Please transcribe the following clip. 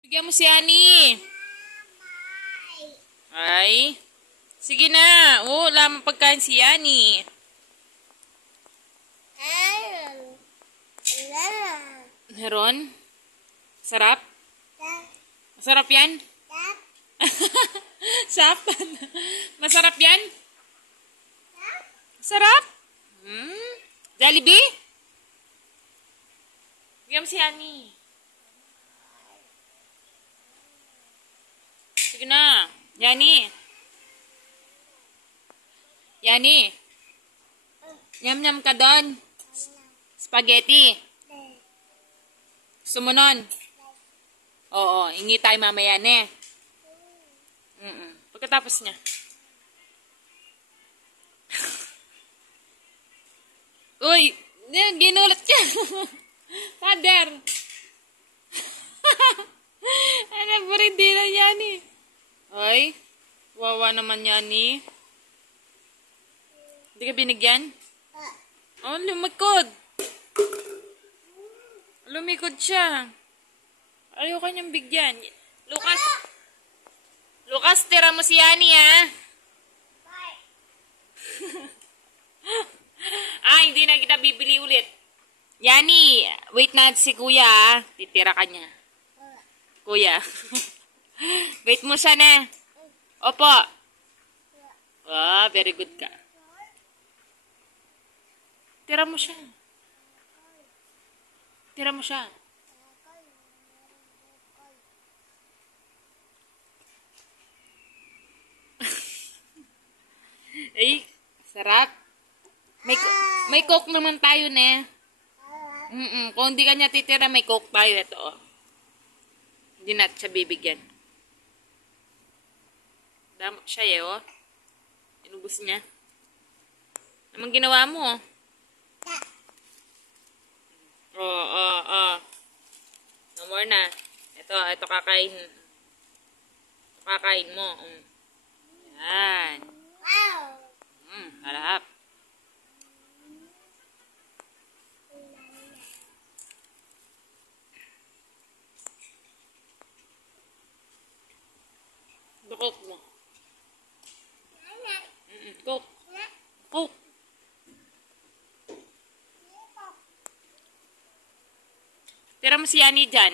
Bigyan mo si Ani. Ay. Sige na. Wala mo pagkain si Ani. Meron? Sarap? Masarap yan? Sarap? Masarap yan? Sarap? Jollibee? Bigyan mo si Ani. Sige na. Yani. Yani. Yum-yum ka doon. Spaghetti. Gusto mo nun? Oo, ingi tayo mamaya ne. Pagkatapos niya. Uy, ginulat ka. Father. Ay, nagburindi na yan eh. Ay, wawa naman yan eh. Hindi ka binigyan? Oh, lumikod. Lumikod siya. Ayaw ka niyang bigyan. Lucas, tira mo si Yani ha. Hindi na kita bibili ulit. Yani, wait na si kuya ha. Titira ka niya. Kuya. Wait mo siya na. Opo. Very good ka. Tira mo siya. Tira mo siya. Ay, sarap. May coke naman tayo ne. Kung hindi kanya titira, may coke tayo. Ito oh. Hindi natin siya bibigyan. Damot siya eh oh. Inubos niya. Anong ginawa mo? No more na. Ito kakain. Kakain mo. Yan. Harap. Coke mo. Coke. Coke. Tira mo si Yani dyan.